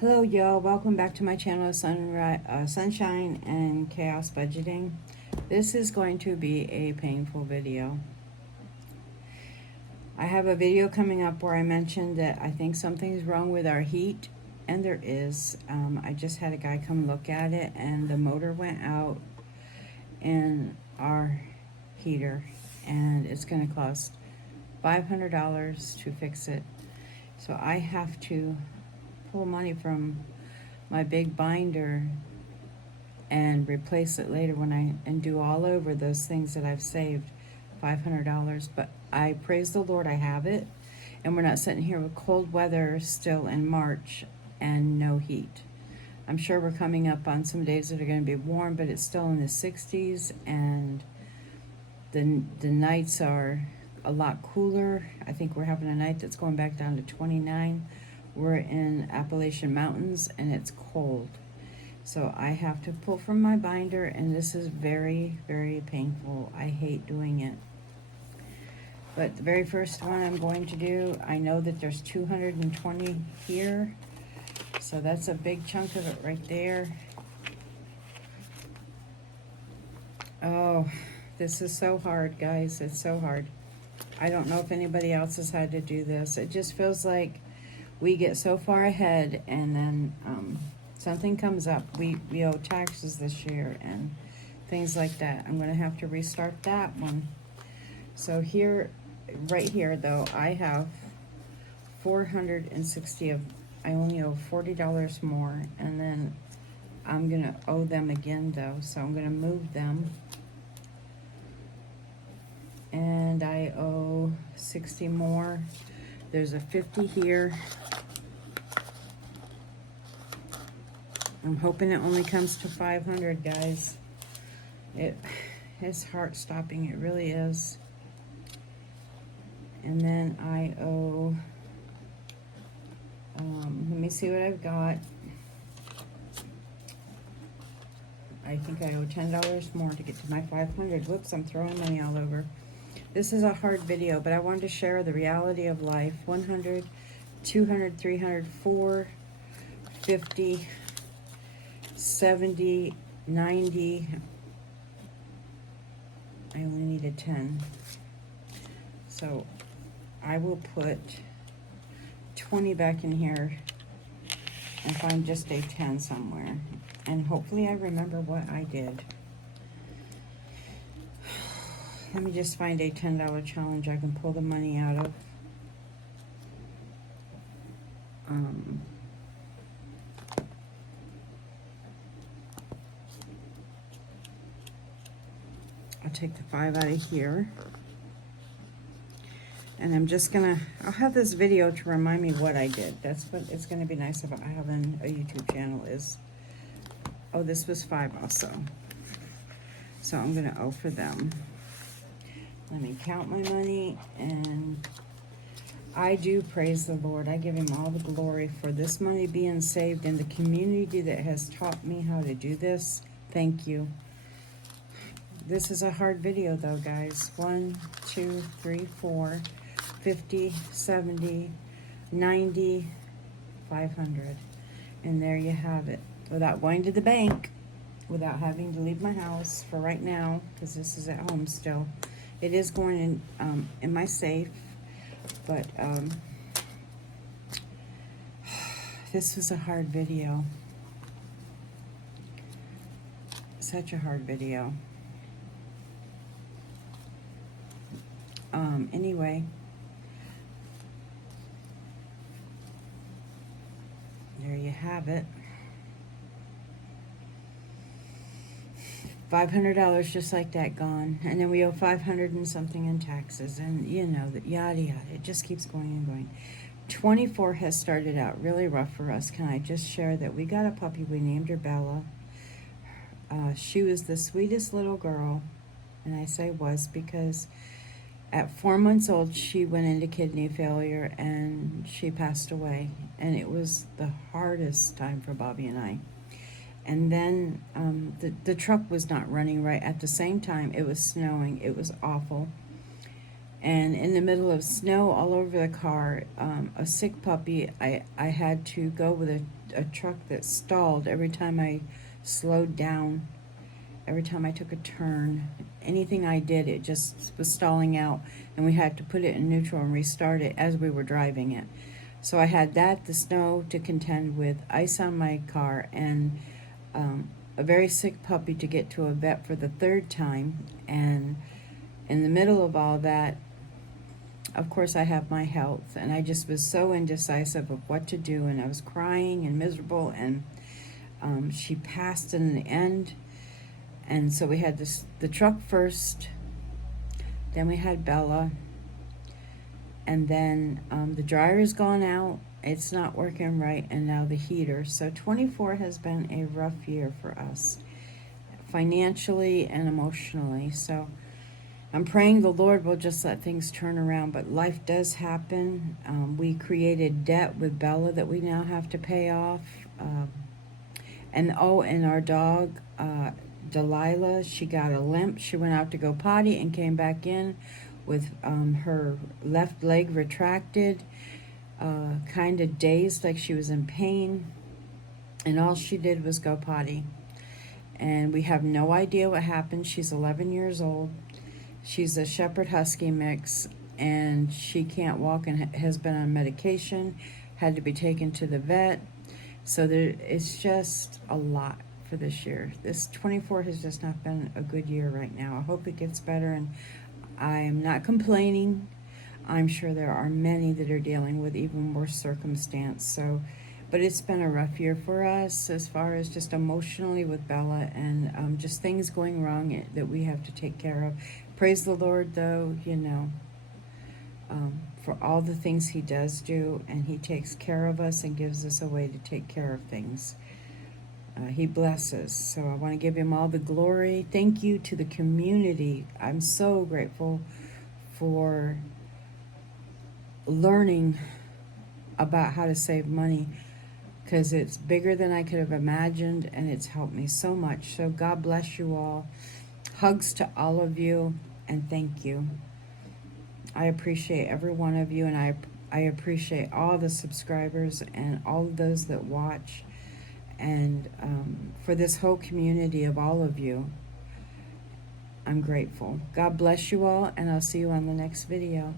Hello y'all, welcome back to my channel, Sunshine and Chaos Budgeting. This is going to be a painful video. I have a video coming up where I mentioned that I think something's wrong with our heat, and there is. I just had a guy come look at it and the motor went out in our heater, and it's going to cost $500 to fix it. So I have to pull money from my big binder and replace it later and do all over those things that I've saved, $500. But I praise the Lord I have it, and we're not sitting here with cold weather still in March and no heat. I'm sure we're coming up on some days that are going to be warm, but it's still in the 60s, and the nights are a lot cooler. I think we're having a night that's going back down to 29. We're in Appalachian Mountains and it's cold. So I have to pull from my binder, and this is very, very painful. I hate doing it. But the very first one I'm going to do, I know that there's 220 here. So that's a big chunk of it right there. Oh, this is so hard, guys. It's so hard. I don't know if anybody else has had to do this. It just feels like we get so far ahead, and then something comes up. We owe taxes this year and things like that. I'm going to have to restart that one. So here, right here though, I have 460 of, I only owe $40 more, and then I'm going to owe them again though. So I'm going to move them. And I owe 60 more. There's a 50 here. I'm hoping it only comes to 500, guys. It's heart stopping, it really is. And then I owe, let me see what I've got. I think I owe $10 more to get to my 500. Whoops, I'm throwing money all over. This is a hard video, but I wanted to share the reality of life. 100, 200, 300, 450, 70, 90. I only needed 10. So I will put 20 back in here and find just a 10 somewhere. And hopefully I remember what I did. Let me just find a $10 challenge I can pull the money out of. I'll take the 5 out of here. And I'm just gonna, I'll have this video to remind me what I did. That's what it's gonna be nice about having a YouTube channel is, oh, this was 5 also. So I'm gonna owe for them. Let me count my money, and I do praise the Lord. I give him all the glory for this money being saved in the community that has taught me how to do this. Thank you. This is a hard video though, guys. 1, 2, 3, 4, 50, 70, 90, 500. And there you have it. Without going to the bank, without having to leave my house for right now, because this is at home still. It is going in my safe, but this was a hard video. Such a hard video. Anyway, there you have it. $500 just like that gone, and then we owe 500 and something in taxes, and you know that yada yada. It just keeps going and going. 24 has started out really rough for us. Can I just share that we got a puppy? We named her Bella. She was the sweetest little girl, and I say was because at 4 months old she went into kidney failure and she passed away, and it was the hardest time for Bobby and I. And then the truck was not running right at the same time. It was snowing. It was awful. And in the middle of snow all over the car, a sick puppy, I had to go with a truck that stalled every time I slowed down, every time I took a turn. Anything I did, it just was stalling out, and we had to put it in neutral and restart it as we were driving it. So I had that, the snow to contend with, ice on my car, and a very sick puppy to get to a vet for the third time. And in the middle of all that, of course, I have my health, and I just was so indecisive of what to do, and I was crying and miserable, and she passed in the end. And so we had the truck first, then we had Bella, and then the dryer's gone out, it's not working right, and now the heater. So 24 has been a rough year for us, financially and emotionally. So I'm praying the Lord will just let things turn around, but life does happen. We created debt with Bella that we now have to pay off. And our dog, Delilah, she got a limp. She went out to go potty and came back in with her left leg retracted, kind of dazed, like she was in pain. And all she did was go potty. And we have no idea what happened. She's 11 years old. She's a Shepherd Husky mix, and she can't walk and has been on medication, had to be taken to the vet. So it's just a lot for this year. This 24 has just not been a good year right now. I hope it gets better, and I am not complaining. I'm sure there are many that are dealing with even worse circumstance. So, but it's been a rough year for us as far as just emotionally with Bella, and just things going wrong that we have to take care of. Praise the Lord, though, for all the things He does do, and He takes care of us and gives us a way to take care of things. He blesses. So I want to give Him all the glory. Thank you to the community. I'm so grateful for learning about how to save money, because it's bigger than I could have imagined, and it's helped me so much. So God bless you all. Hugs to all of you, and thank you. I appreciate every one of you, and I appreciate all the subscribers and all of those that watch, and for this whole community of all of you. I'm grateful. God bless you all, and I'll see you on the next video.